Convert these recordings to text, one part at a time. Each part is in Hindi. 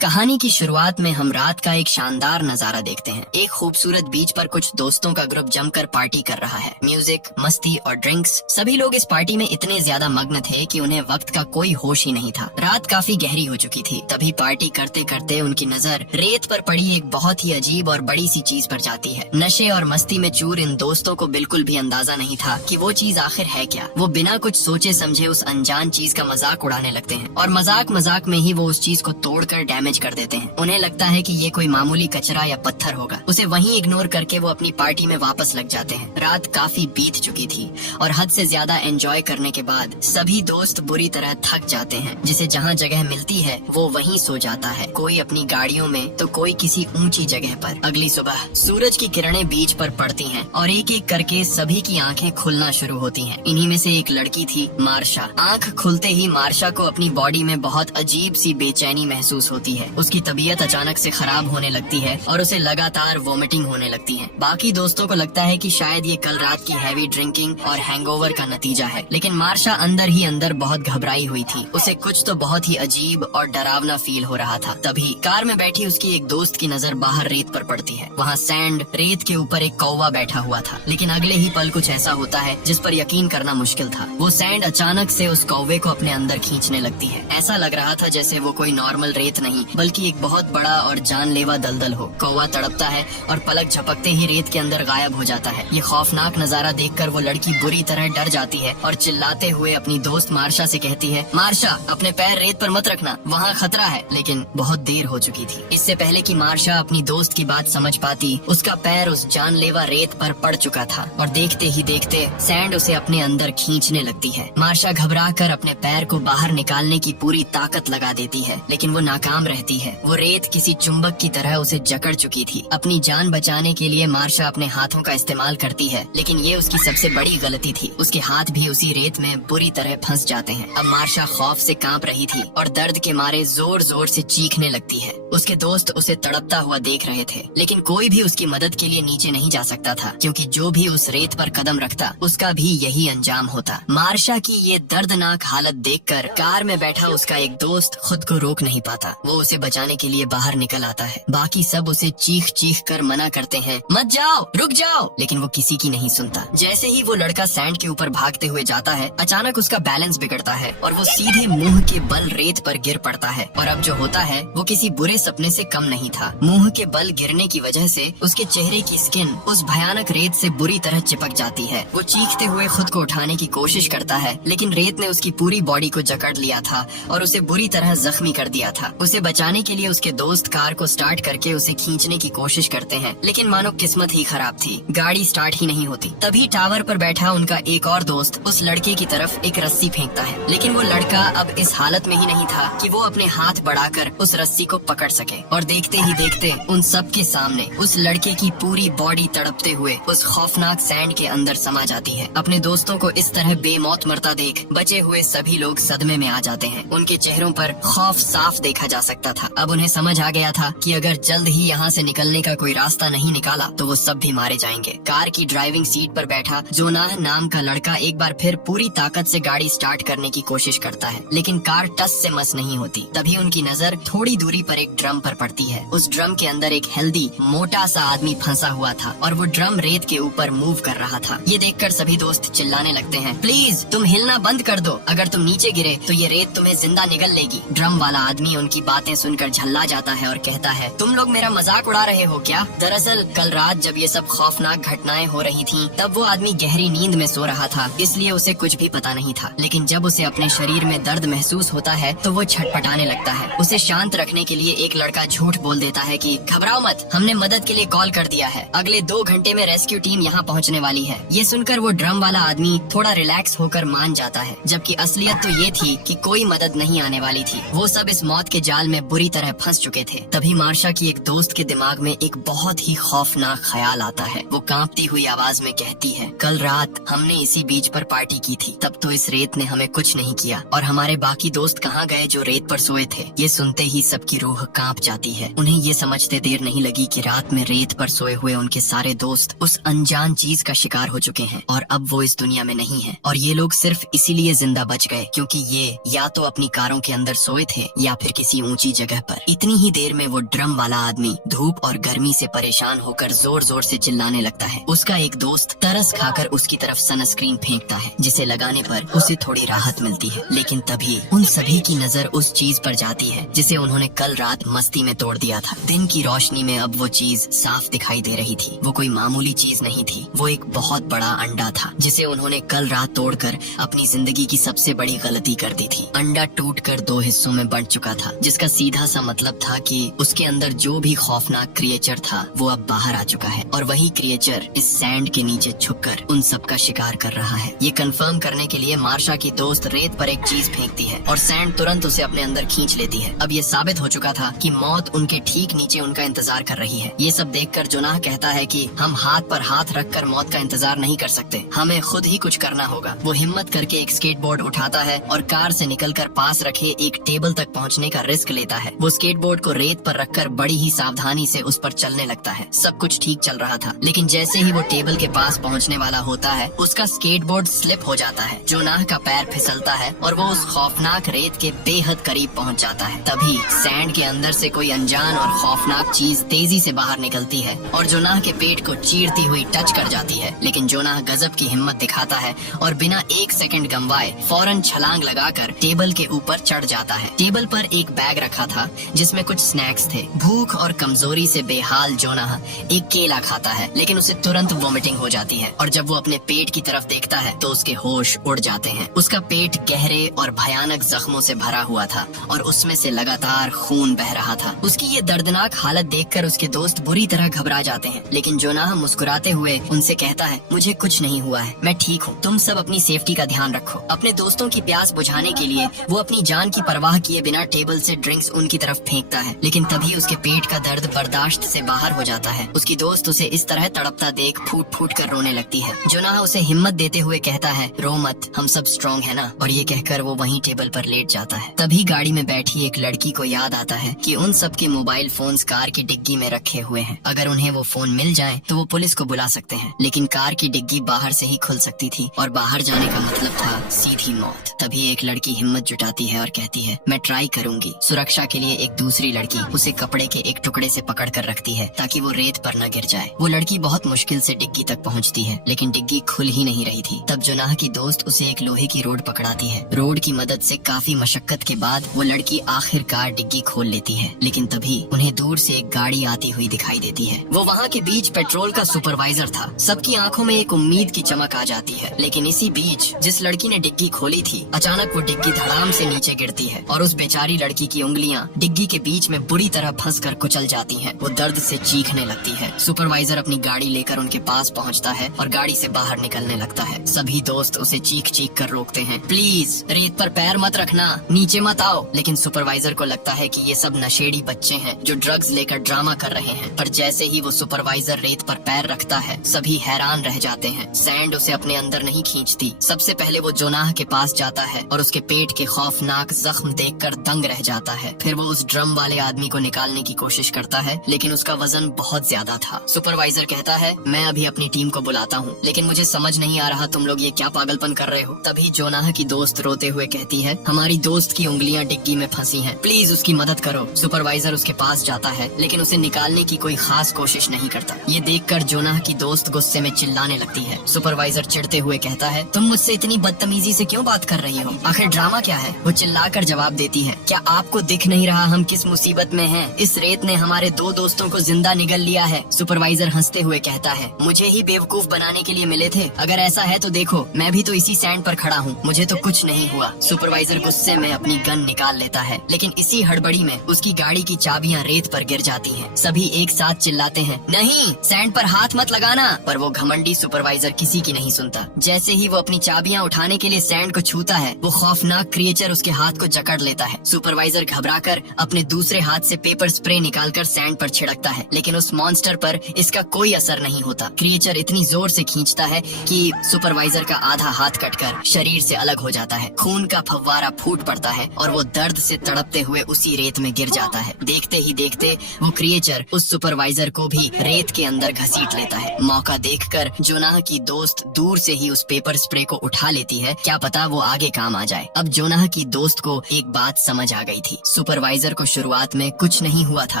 कहानी की शुरुआत में हम रात का एक शानदार नजारा देखते हैं। एक खूबसूरत बीच पर कुछ दोस्तों का ग्रुप जमकर पार्टी कर रहा है। म्यूजिक, मस्ती और ड्रिंक्स, सभी लोग इस पार्टी में इतने ज्यादा मग्न थे कि उन्हें वक्त का कोई होश ही नहीं था। रात काफी गहरी हो चुकी थी। तभी पार्टी करते करते उनकी नजर रेत पर पड़ी एक बहुत ही अजीब और बड़ी सी चीज पर जाती है। नशे और मस्ती में चूर इन दोस्तों को बिल्कुल भी अंदाजा नहीं था कि वो चीज आखिर है क्या। वो बिना कुछ सोचे समझे उस अनजान चीज का मजाक उड़ाने लगते हैं और मजाक मजाक में ही वो उस चीज को तोड़कर डैमेज कर देते हैं। उन्हें लगता है कि ये कोई मामूली कचरा या पत्थर होगा। उसे वहीं इग्नोर करके वो अपनी पार्टी में वापस लग जाते हैं। रात काफी बीत चुकी थी और हद से ज्यादा एंजॉय करने के बाद सभी दोस्त बुरी तरह थक जाते हैं। जिसे जहाँ जगह मिलती है वो वहीं सो जाता है, कोई अपनी गाड़ियों में तो कोई किसी ऊंची जगह पर। अगली सुबह सूरज की किरणें बीच पर पड़ती हैं और एक एक करके सभी की आंखें खुलना शुरू होती हैं। इन्हीं में से एक लड़की थी, मार्शा। आंख खुलते ही मार्शा को अपनी बॉडी में बहुत अजीब सी बेचैनी महसूस होती है। उसकी तबीयत अचानक से खराब होने लगती है और उसे लगातार वोमिटिंग होने लगती है। बाकी दोस्तों को लगता है कि शायद ये कल रात की हैवी ड्रिंकिंग और हैंगओवर का नतीजा है, लेकिन मार्शा अंदर ही अंदर बहुत घबराई हुई थी। उसे कुछ तो बहुत ही अजीब और डरावना फील हो रहा था। तभी कार में बैठी उसकी एक दोस्त की नजर बाहर रेत पर पड़ती है। वहाँ सैंड, रेत के ऊपर एक कौवा बैठा हुआ था, लेकिन अगले ही पल कुछ ऐसा होता है जिस पर यकीन करना मुश्किल था। वो सैंड अचानक से उस कौवे को अपने अंदर खींचने लगती है। ऐसा लग रहा था जैसे वो कोई नॉर्मल रेत नहीं बल्कि एक बहुत बड़ा और जानलेवा दलदल हो। कौवा तड़पता है और पलक झपकते ही रेत के अंदर गायब हो जाता है। ये खौफनाक नजारा देखकर वो लड़की बुरी तरह डर जाती है और चिल्लाते हुए अपनी दोस्त मार्शा से कहती है, मार्शा अपने पैर रेत पर मत रखना, वहाँ खतरा है। लेकिन बहुत देर हो चुकी थी। इससे पहले कि मार्शा अपनी दोस्त की बात समझ पाती, उसका पैर उस जानलेवा रेत पर पड़ चुका था और देखते ही देखते सैंड उसे अपने अंदर खींचने लगती है। मार्शा घबरा कर अपने पैर को बाहर निकालने की पूरी ताकत लगा देती है, लेकिन वो नाकाम रहती है। वो रेत किसी चुंबक की तरह उसे जकड़ चुकी थी। अपनी जान बचाने के लिए मार्शा अपने हाथों का इस्तेमाल करती है, लेकिन ये उसकी सबसे बड़ी गलती थी। उसके हाथ भी उसी रेत में बुरी तरह फंस जाते हैं। अब मार्शा खौफ से कांप रही थी और दर्द के मारे जोर जोर से चीखने लगती है। उसके दोस्त उसे तड़पता हुआ देख रहे थे, लेकिन कोई भी उसकी मदद के लिए नीचे नहीं जा सकता था, क्योंकि जो भी उस रेत पर कदम रखता उसका भी यही अंजाम होता। मार्शा की ये दर्दनाक हालत देखकर कार में बैठा उसका एक दोस्त खुद को रोक नहीं पाता। वो उसे बचाने के लिए बाहर निकल आता है। बाकी सब उसे चीख चीख कर मना करते हैं, मत जाओ, रुक जाओ, लेकिन वो किसी की नहीं सुनता। जैसे ही वो लड़का सैंड के ऊपर भागते हुए जाता है, अचानक उसका बैलेंस बिगड़ता है और वो सीधे मुंह के बल रेत पर गिर पड़ता है। और अब जो होता है वो किसी बुरे सपने से कम नहीं था। मुंह के बल गिरने की वजह से उसके चेहरे की स्किन उस भयानक रेत से बुरी तरह चिपक जाती है। वो चीखते हुए खुद को उठाने की कोशिश करता है, लेकिन रेत ने उसकी पूरी बॉडी को जकड़ लिया था और उसे बुरी तरह जख्मी कर दिया था। उसे बचाने के लिए उसके दोस्त कार को स्टार्ट करके उसे खींचने की कोशिश करते हैं, लेकिन मानो किस्मत ही खराब थी, गाड़ी स्टार्ट ही नहीं होती। तभी टावर पर बैठा उनका एक और दोस्त उस लड़के की तरफ एक रस्सी फेंकता है, लेकिन वो लड़का अब इस हालत में ही नहीं था कि वो अपने हाथ बढ़ाकर उस रस्सी को पकड़ सके। और देखते ही देखते उन सब के सामने उस लड़के की पूरी बॉडी तड़पते हुए उस खौफनाक सैंड के अंदर समा जाती है। अपने दोस्तों को इस तरह बेमौत मरता देख बचे हुए सभी लोग सदमे में आ जाते हैं। उनके चेहरों पर खौफ साफ देखा जा सकता था। अब उन्हें समझ आ गया था कि अगर जल्द ही यहाँ से निकलने का कोई रास्ता नहीं निकाला तो वो सब भी मारे जाएंगे। कार की ड्राइविंग सीट पर बैठा जोनाह नाम का लड़का एक बार फिर पूरी ताकत से गाड़ी स्टार्ट करने की कोशिश करता है, लेकिन कार टस से मस नहीं होती। तभी उनकी नजर थोड़ी दूरी पर एक ड्रम पर पड़ती है। उस ड्रम के अंदर एक हेल्दी मोटा सा आदमी फंसा हुआ था और वो ड्रम रेत के ऊपर मूव कर रहा था। ये देखकर सभी दोस्त चिल्लाने लगते हैं, प्लीज तुम हिलना बंद कर दो, अगर तुम नीचे गिरे तो ये रेत तुम्हें जिंदा निगल लेगी। ड्रम वाला आदमी उनकी बातें सुनकर झल्ला जाता है और कहता है, तुम लोग मेरा मजाक उड़ा रहे हो क्या? दरअसल कल रात जब ये सब खौफनाक घटनाएं हो रही थीं, तब वो आदमी गहरी नींद में सो रहा था, इसलिए उसे कुछ भी पता नहीं था। लेकिन जब उसे अपने शरीर में दर्द महसूस होता है तो वो छटपटाने लगता है। उसे शांत रखने के लिए एक लड़का झूठ बोल देता है कि घबराओ मत, हमने मदद के लिए कॉल कर दिया है, अगले 2 घंटे में रेस्क्यू टीम यहाँ पहुँचने वाली है। ये सुनकर वो ड्रम वाला आदमी थोड़ा रिलैक्स होकर मान जाता है, जबकि असलियत तो ये थी कि कोई मदद नहीं आने वाली थी। वो सब इस मौत के जाल में बुरी तरह फंस चुके थे। तभी मार्शा की एक दोस्त के दिमाग में एक बहुत ही खौफनाक ख्याल आता है। वो कांपती हुई आवाज में कहती है, कल रात हमने इसी बीच पर पार्टी की थी, तब तो इस रेत ने हमें कुछ नहीं किया, और हमारे बाकी दोस्त कहाँ गए जो रेत पर सोए थे? ये सुनते ही सबकी रूह कांप जाती है। उन्हें ये समझते देर नहीं लगी कि रात में रेत पर सोए हुए उनके सारे दोस्त उस अनजान चीज का शिकार हो चुके हैं और अब वो इस दुनिया में नहीं है। और ये लोग सिर्फ इसीलिए जिंदा बच गए क्योंकि ये या तो अपनी कारों के अंदर सोए थे या फिर किसी ऊंची की जगह पर। इतनी ही देर में वो ड्रम वाला आदमी धूप और गर्मी से परेशान होकर जोर जोर से चिल्लाने लगता है। उसका एक दोस्त तरस खाकर उसकी तरफ सनस्क्रीन फेंकता है, जिसे लगाने पर उसे थोड़ी राहत मिलती है। लेकिन तभी उन सभी की नजर उस चीज पर जाती है जिसे उन्होंने कल रात मस्ती में तोड़ दिया था। दिन की रोशनी में अब वो चीज साफ दिखाई दे रही थी। वो कोई मामूली चीज नहीं थी, वो एक बहुत बड़ा अंडा था जिसे उन्होंने कल रात तोड़कर अपनी जिंदगी की सबसे बड़ी गलती कर दी थी। अंडा टूटकर 2 हिस्सों में बंट चुका था, जिसका सीधा सा मतलब था कि उसके अंदर जो भी खौफनाक क्रिएचर था वो अब बाहर आ चुका है, और वही क्रिएचर इस सैंड के नीचे छुपकर उन सब का शिकार कर रहा है। ये कंफर्म करने के लिए मार्शा की दोस्त रेत पर एक चीज फेंकती है और सैंड तुरंत उसे अपने अंदर खींच लेती है। अब ये साबित हो चुका था कि मौत उनके ठीक नीचे उनका इंतजार कर रही है। ये सब देखकर जोनाह कहता है कि हम हाथ पर हाथ रखकर मौत का इंतजार नहीं कर सकते, हमें खुद ही कुछ करना होगा। वो हिम्मत करके एक स्केटबोर्ड उठाता है और कार से निकलकर पास रखे एक टेबल तक पहुंचने का रिस्क लेता है। वो स्केटबोर्ड को रेत पर रखकर बड़ी ही सावधानी से उस पर चलने लगता है। सब कुछ ठीक चल रहा था, लेकिन जैसे ही वो टेबल के पास पहुंचने वाला होता है, उसका स्केटबोर्ड स्लिप हो जाता है। जोनाह का पैर फिसलता है और वो उस खौफनाक रेत के बेहद करीब पहुंच जाता है। तभी सैंड के अंदर से कोई अनजान और खौफनाक चीज तेजी से बाहर निकलती है और जोनाह के पेट को चीरती हुई टच कर जाती है। लेकिन जोनाह गजब की हिम्मत दिखाता है और बिना 1 सेकंड गंवाए फौरन छलांग लगाकर टेबल के ऊपर चढ़ जाता है। टेबल पर एक बैग रखा था जिसमें कुछ स्नैक्स थे। भूख और कमजोरी से बेहाल जोनाह एक केला खाता है, लेकिन उसे तुरंत वोमिटिंग हो जाती है और जब वो अपने पेट की तरफ देखता है तो उसके होश उड़ जाते हैं। उसका पेट गहरे और भयानक जख्मों से भरा हुआ था और उसमें से लगातार खून बह रहा था। उसकी ये दर्दनाक हालत देखकर उसके दोस्त बुरी तरह घबरा जाते हैं, लेकिन जोनाह मुस्कुराते हुए उनसे कहता है, मुझे कुछ नहीं हुआ है, मैं ठीक हूँ, तुम सब अपनी सेफ्टी का ध्यान रखो। अपने दोस्तों की प्यास बुझाने के लिए वो अपनी जान की परवाह किए बिना टेबल से ड्रिंक्स उनकी तरफ फेंकता है, लेकिन तभी उसके पेट का दर्द बर्दाश्त से बाहर हो जाता है। उसकी दोस्त उसे इस तरह तड़पता देख फूट फूट कर रोने लगती है। जोनाह उसे हिम्मत देते हुए कहता है, रो मत, हम सब स्ट्रॉन्ग है ना, और ये कहकर वो वहीं टेबल पर लेट जाता है। तभी गाड़ी में बैठी एक लड़की को याद आता है कि उन सब के मोबाइल फोन्स कार की डिग्गी में रखे हुए हैं। अगर उन्हें वो फोन मिल जाए तो वो पुलिस को बुला सकते हैं, लेकिन कार की डिग्गी बाहर से ही खुल सकती थी और बाहर जाने का मतलब था सीधी मौत। तभी एक लड़की हिम्मत जुटाती है और कहती है, मैं ट्राई करूंगी। सुरक्षा के लिए एक दूसरी लड़की उसे कपड़े के एक टुकड़े से पकड़ कर रखती है ताकि वो रेत पर न गिर जाए। वो लड़की बहुत मुश्किल से डिग्गी तक पहुंचती है, लेकिन डिग्गी खुल ही नहीं रही थी। तब जोनाह की दोस्त उसे एक लोहे की रोड पकड़ाती है। रोड की मदद से काफी मशक्कत के बाद वो लड़की आखिरकार डिग्गी खोल लेती है, लेकिन तभी उन्हें दूर से एक गाड़ी आती हुई दिखाई देती है। वो वहाँ के बीच पेट्रोल का सुपरवाइजर था। सबकी आंखों में एक उम्मीद की चमक आ जाती है, लेकिन इसी बीच जिस लड़की ने डिग्गी खोली थी, अचानक वो डिग्गी धड़ाम से नीचे गिरती है और उस बेचारी लड़की की उंगलियां डिग्गी के बीच में बुरी तरह फंसकर कुचल जाती हैं। वो दर्द से चीखने लगती है। सुपरवाइजर अपनी गाड़ी लेकर उनके पास पहुंचता है और गाड़ी से बाहर निकलने लगता है। सभी दोस्त उसे चीख चीख कर रोकते हैं, प्लीज रेत पर पैर मत रखना, नीचे मत आओ। लेकिन सुपरवाइजर को लगता है कि ये सब नशेड़ी बच्चे हैं जो ड्रग्स लेकर ड्रामा कर रहे हैं। पर जैसे ही वो सुपरवाइजर रेत पर पैर रखता है, सभी हैरान रह जाते हैं। सैंड उसे अपने अंदर नहीं खींचती। सबसे पहले वो जोनाह के पास जाता है और उसके पेट के खौफनाक जख्म देखकर दंग रह जाता है। फिर वो उस ड्रम वाले आदमी को निकालने की कोशिश करता है, लेकिन उसका वजन बहुत ज्यादा था। सुपरवाइजर कहता है, मैं अभी अपनी टीम को बुलाता हूँ, लेकिन मुझे समझ नहीं आ रहा तुम लोग ये क्या पागलपन कर रहे हो। तभी जोनाह की दोस्त रोते हुए कहती है, हमारी दोस्त की उंगलियां डिग्गी में फंसी हैं, प्लीज उसकी मदद करो। सुपरवाइजर उसके पास जाता है, लेकिन उसे निकालने की कोई खास कोशिश नहीं करता। ये देखकर जोनाह की दोस्त गुस्से में चिल्लाने लगती है। सुपरवाइजर चिढ़ते हुए कहता है, तुम मुझसे इतनी बदतमीजी से क्यों बात कर रही हो, आखिर ड्रामा क्या है। वो चिल्लाकर जवाब देती है, क्या आपको दिख नहीं रहा हम किस मुसीबत में हैं? इस रेत ने हमारे 2 दोस्तों को जिंदा निगल लिया है। सुपरवाइजर हंसते हुए कहता है, मुझे ही बेवकूफ बनाने के लिए मिले थे? अगर ऐसा है तो देखो, मैं भी तो इसी सैंड पर खड़ा हूँ, मुझे तो कुछ नहीं हुआ। सुपरवाइजर गुस्से में अपनी गन निकाल लेता है, लेकिन इसी हड़बड़ी में उसकी गाड़ी की चाबियां रेत पर गिर जाती हैं। सभी एक साथ चिल्लाते हैं, नहीं, सैंड पर हाथ मत लगाना। पर वो घमंडी सुपरवाइजर किसी की नहीं सुनता। जैसे ही वो अपनी चाबियां उठाने के लिए सैंड को छूता है, वो खौफनाक क्रिएचर उसके हाथ को जकड़ लेता है। सुपरवाइजर घबराकर अपने दूसरे हाथ से पेपर स्प्रे निकालकर सैंड पर छिड़कता है, लेकिन उस मॉन्स्टर पर इसका कोई असर नहीं होता। क्रिएचर इतनी जोर से खींचता है कि सुपरवाइजर का आधा हाथ कटकर शरीर से अलग हो जाता है। खून का फव्वारा फूट पड़ता है और वो दर्द से तड़पते हुए उसी रेत में गिर जाता है। देखते ही देखते वो क्रिएचर उस सुपरवाइजर को भी रेत के अंदर घसीट लेता है। मौका देखकर जोनाह की दोस्त दूर से ही उस पेपर स्प्रे को उठा लेती है, क्या पता वो आगे काम आ जाए। अब जोनाह की दोस्त को एक बात समझ आ गई थी। सुपरवाइजर को शुरुआत में कुछ नहीं हुआ था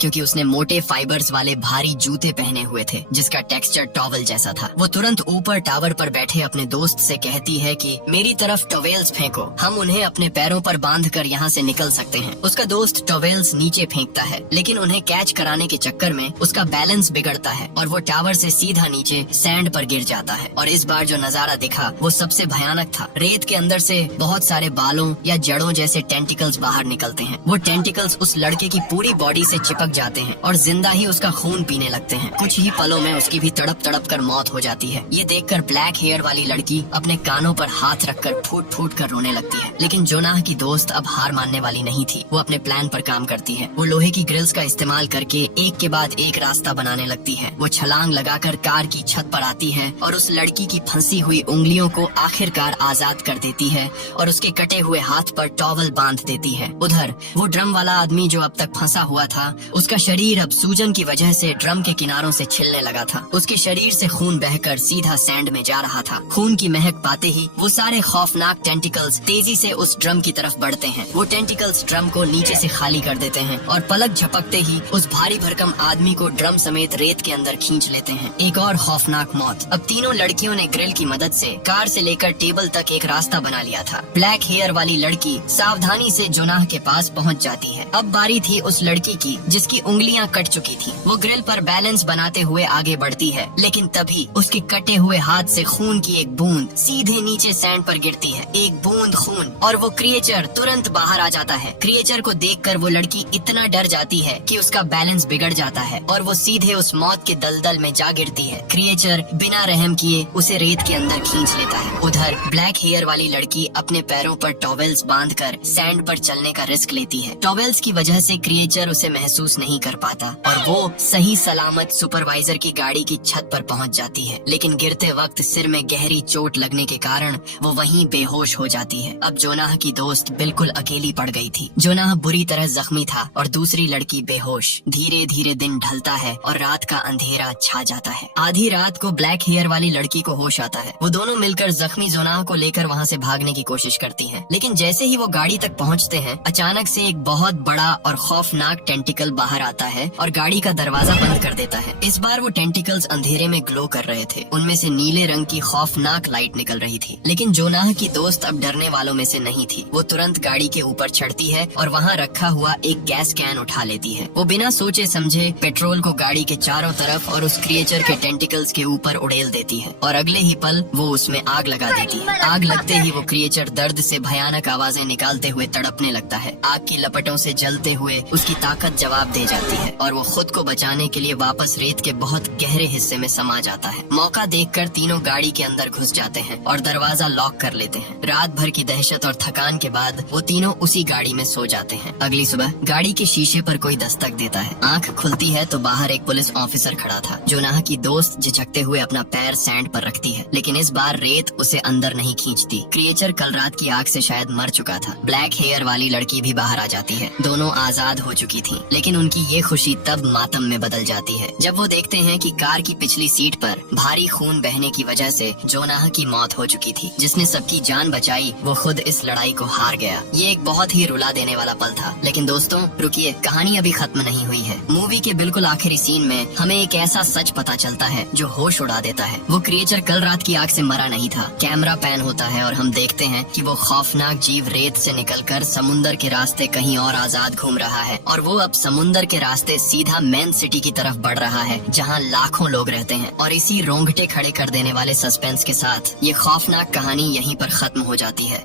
क्योंकि उसने मोटे फाइबर्स वाले भारी जूते पहने हुए थे जिसका टेक्सचर टॉवल जैसा था। वो तुरंत ऊपर टावर पर बैठे अपने दोस्त से कहती है कि मेरी तरफ टॉवेल्स फेंको, हम उन्हें अपने पैरों पर बांध कर यहाँ से निकल सकते हैं। उसका दोस्त टॉवेल्स नीचे फेंकता है लेकिन उन्हें कैच कराने के चक्कर में उसका बैलेंस बिगड़ता है और वो टावर से सीधा नीचे सैंड पर गिर जाता है। और इस बार जो नजारा दिखा वो सबसे भयानक था। रेत के अंदर से बहुत सारे बालों या जड़ों जैसे टेंटिकल्स बाहर निकलते हैं। वो टेंटिकल्स उस लड़के की पूरी बॉडी से चिपक जाते हैं और जिंदा ही उसका खून पीने लगते हैं। कुछ ही पलों में उसकी भी तड़प तड़प कर मौत हो जाती है। ये देखकर ब्लैक हेयर वाली लड़की अपने कानों पर हाथ रखकर फूट फूट कर रोने लगती है। लेकिन जोनाह की दोस्त अब हार मानने वाली नहीं थी। वो अपने प्लान पर काम करती है। वो लोहे की ग्रिल्स का इस्तेमाल करके एक के बाद एक रास्ता बनाने लगती है। वो छलांग लगाकर कार की छत पर आती है और उस लड़की की फंसी हुई उंगलियों को आखिरकार आजाद कर देती है और उसके कटे हुए हाथ पर टॉवल बांध देती है। उधर वो ड्रम वाला आदमी जो अब तक फंसा हुआ था, उसका शरीर अब सूजन की वजह से ड्रम के किनारों से छिलने लगा था। उसके शरीर से खून बहकर सीधा सैंड में जा रहा था। खून की महक पाते ही वो सारे खौफनाक टेंटिकल्स तेजी से उस ड्रम की तरफ बढ़ते हैं। वो टेंटिकल्स ड्रम को नीचे से खाली कर देते हैं और पलक झपकते ही उस भारी भरकम आदमी को ड्रम समेत रेत के अंदर खींच लेते हैं। एक और खौफनाक मौत। अब तीनों लड़कियों ने ग्रिल की मदद से कार से लेकर टेबल तक एक रास्ता बना लिया था। ब्लैक हेयर वाली लड़की सावधानी से जोनाह के पास पहुंच जाती है। अब बारी थी उस लड़की की जिसकी उंगलियां कट चुकी थी। वो ग्रिल पर बैलेंस बनाते हुए आगे बढ़ती है लेकिन तभी उसके कटे हुए हाथ से खून की एक बूंद सीधे नीचे सैंड पर गिरती है। एक बूंद खून और वो क्रिएचर तुरंत बाहर आ जाता है। क्रिएचर को देखकर वो लड़की इतना डर जाती है कि उसका बैलेंस बिगड़ जाता है और वो सीधे उस मौत के दलदल में जा गिरती है। क्रिएचर बिना रहम किए उसे रेत के अंदर खींच लेता है। उधर ब्लैक हेयर वाली लड़की अपने पैरों पर टॉवेल्स बांधकर सैंड पर चलने का रिस्क लेती है। टॉवेल्स की वजह से क्रिएचर उसे महसूस नहीं कर पाता और वो सही सलामत सुपरवाइजर की गाड़ी की छत पर पहुंच जाती है। लेकिन गिरते वक्त सिर में गहरी चोट लगने के कारण वो वहीं बेहोश हो जाती है। अब जोनाह की दोस्त बिल्कुल अकेली पड़ गई थी। जोनाह बुरी तरह जख्मी था और दूसरी लड़की बेहोश। धीरे धीरे दिन ढलता है और रात का अंधेरा छा जाता है। आधी रात को ब्लैक हेयर वाली लड़की को होश आता है। वो दोनों मिलकर जख्मी जोनाह को लेकर वहाँ से भागने की कोशिश करती हैं। लेकिन जैसे ही वो गाड़ी तक पहुँचते हैं अचानक से एक बहुत बड़ा और खौफनाक टेंटिकल बाहर आता है और गाड़ी का दरवाजा बंद कर देता है। इस बार वो टेंटिकल्स अंधेरे में ग्लो कर रहे थे। उनमें से नीले रंग की खौफनाक लाइट निकल रही थी। लेकिन जोनाह की दोस्त अब डरने वालों में से नहीं थी। वो तुरंत गाड़ी के ऊपर चढ़ती है और वहाँ रखा हुआ एक गैस कैन उठा लेती है। वो बिना सोचे समझे पेट्रोल को गाड़ी के चारों तरफ और उस क्रिएचर के टेंटिकल्स के ऊपर उड़ेल देती है और अगले ही पल वो उसमें आग लगा देती है। आग लगते ही वो क्रिएचर दर्द से भयानक आवाजें निकालते हुए तड़पने लगता है। आग की लपटों से जलते हुए उसकी ताकत जवाब दे जाती है और वो खुद को बचाने के लिए वापस रेत के बहुत गहरे हिस्से में समा जाता है। मौका देखकर तीनों गाड़ी के अंदर घुस जाते हैं और दरवाजा लॉक कर लेते हैं। रात भर की दहशत और थकान के बाद वो तीनों उसी गाड़ी में सो जाते हैं। अगली सुबह गाड़ी के शीशे पर कोई दस्तक देता है। आंख खुलती है तो बाहर एक पुलिस ऑफिसर खड़ा था। जोनाह की दोस्त झिझकते हुए अपना पैर सैंड पर रखती है लेकिन इस बार रेत उसे अंदर नहीं खींचती। क्रिएचर कल रात की आग से शायद मर चुका था। ब्लैक हेयर वाली लड़की भी बाहर आ जाती है। दोनों आजाद हो चुकी थी लेकिन उनकी ये खुशी तब मातम में बदल जाती है जब वो देखते हैं कि कार की पिछली सीट पर भारी खून बहने की वजह से जोनाह की मौत हो चुकी थी। जिसने सबकी जान बचाई वो खुद इस लड़ाई को हार गया। ये एक बहुत ही रुला देने वाला पल था। लेकिन दोस्तों रुकिए, कहानी अभी खत्म नहीं हुई है। मूवी के बिल्कुल आखिरी सीन में हमें एक ऐसा सच पता चलता है जो होश उड़ा देता है। वो क्रिएचर कल रात की आग से मरा नहीं था। कैमरा पैन होता है और हम देखते हैं कि वो खौफनाक जीव रेत से निकलकर समुंदर के रास्ते कहीं और आजाद घूम रहा है और वो अब समुंदर के रास्ते सीधा मेन सिटी की तरफ बढ़ रहा है जहाँ लाखों लोग रहते हैं। और इसी रोंगटे खड़े कर देने वाले सस्पेंस के साथ ये खौफनाक कहानी यहीं पर खत्म हो जाती है।